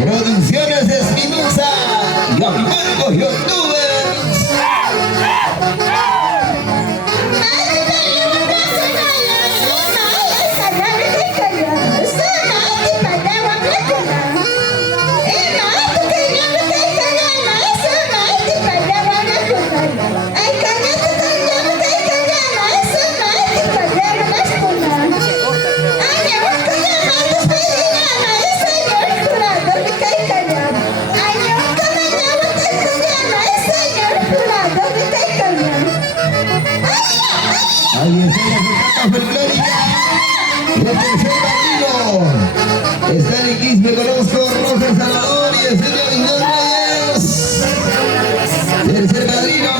Producciones Espinosa y Alberto Youtubers. Ahí está la folclórica. El tercer padrino está en X, me conozco, Rosa Salvador y el señor Ignacio Reyes. Tercer padrino.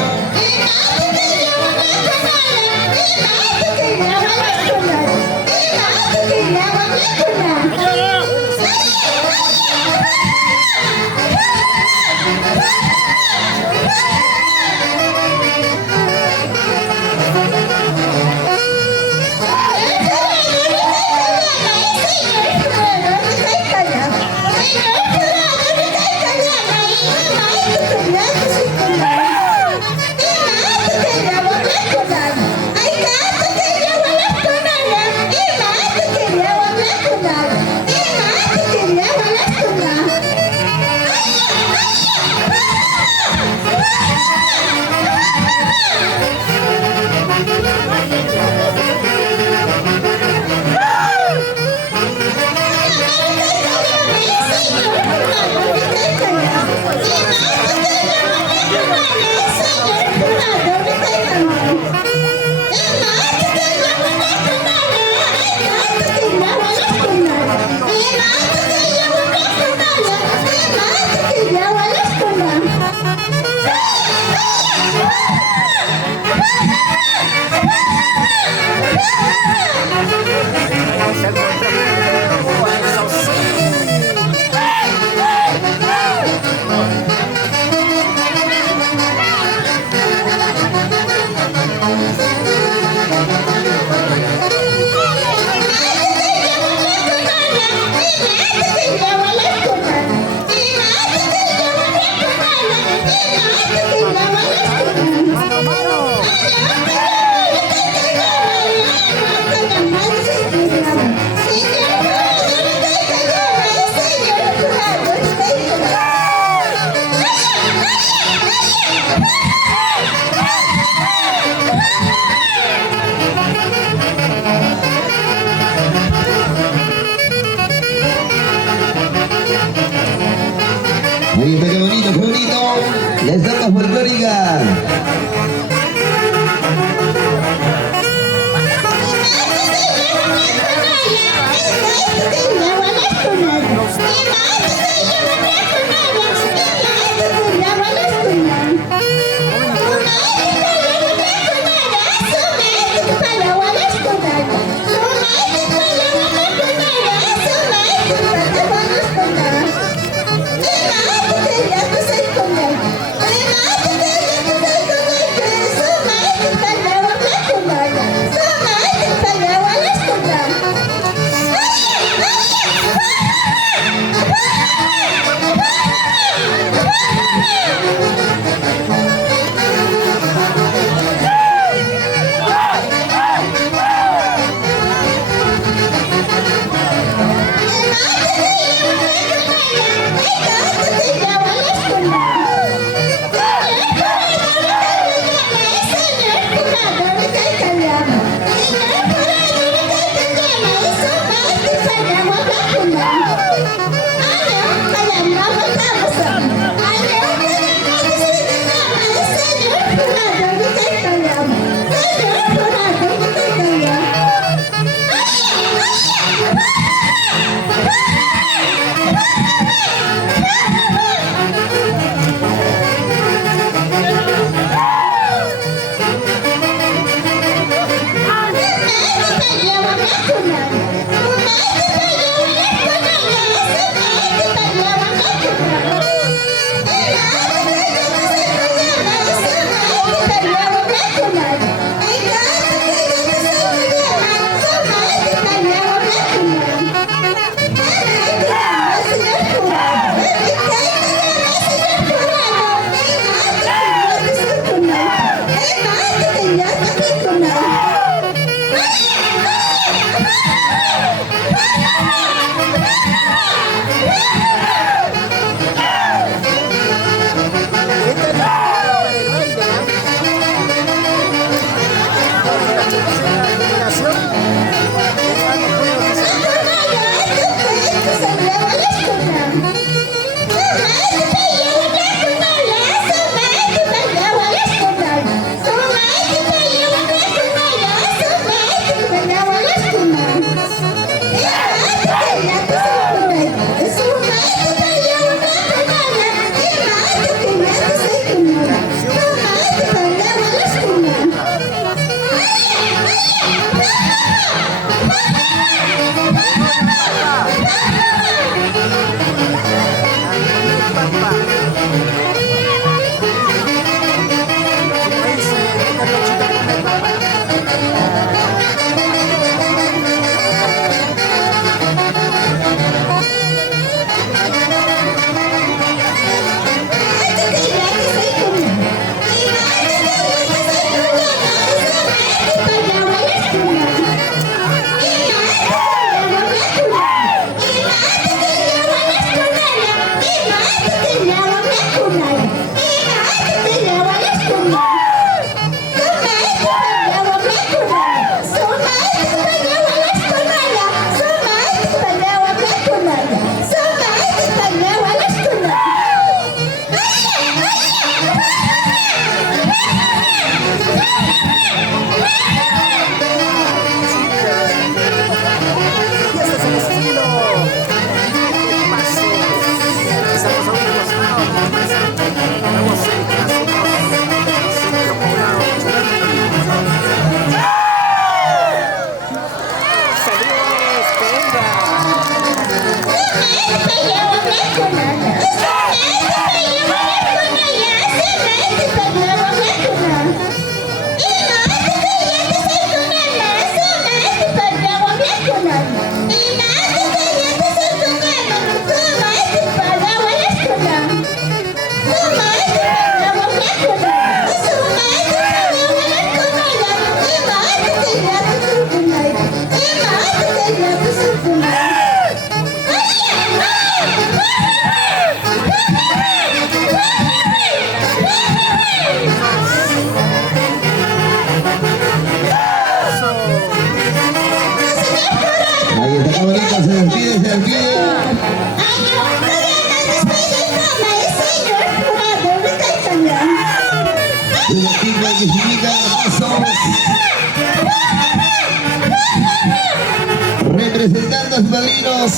Representando a sus padrinos.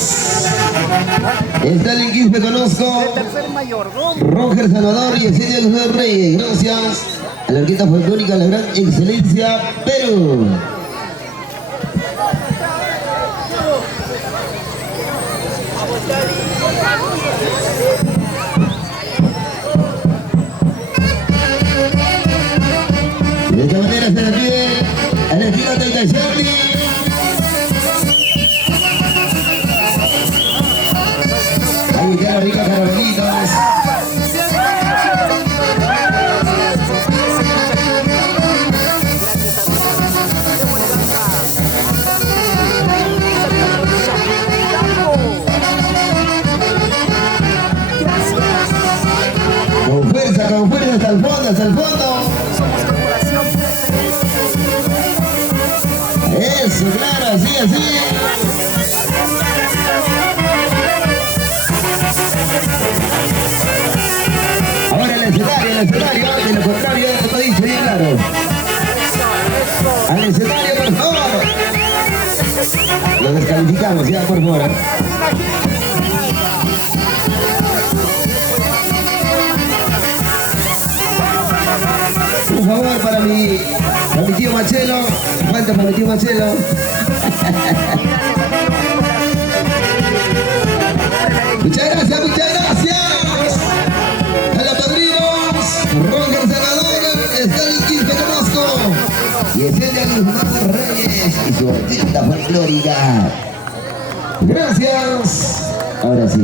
Está el Quispe Conozco. Roger Salvador y Ezequiel de los Reyes. Gracias a la orquesta folclórica La Gran Excelencia Perú. De esta manera se despide a la esquina de Taizardi. Ahí quedan ricas caramelitas. Con fuerza hasta el fondo, hasta el fondo. Eso, claro, así, así. Ahora el escenario, de lo contrario, como dice bien claro. Al escenario, por favor. Lo descalificamos ya, por favor. Un favor para mi tío Machelo. Falta para mi tío Machelo. Muchas gracias, muchas gracias. A los padrinos, Roger Salvador, está el Quispe Conozco. Y Ezequiel de los Reyes y su orquesta folclórica. Gracias. Ahora sí.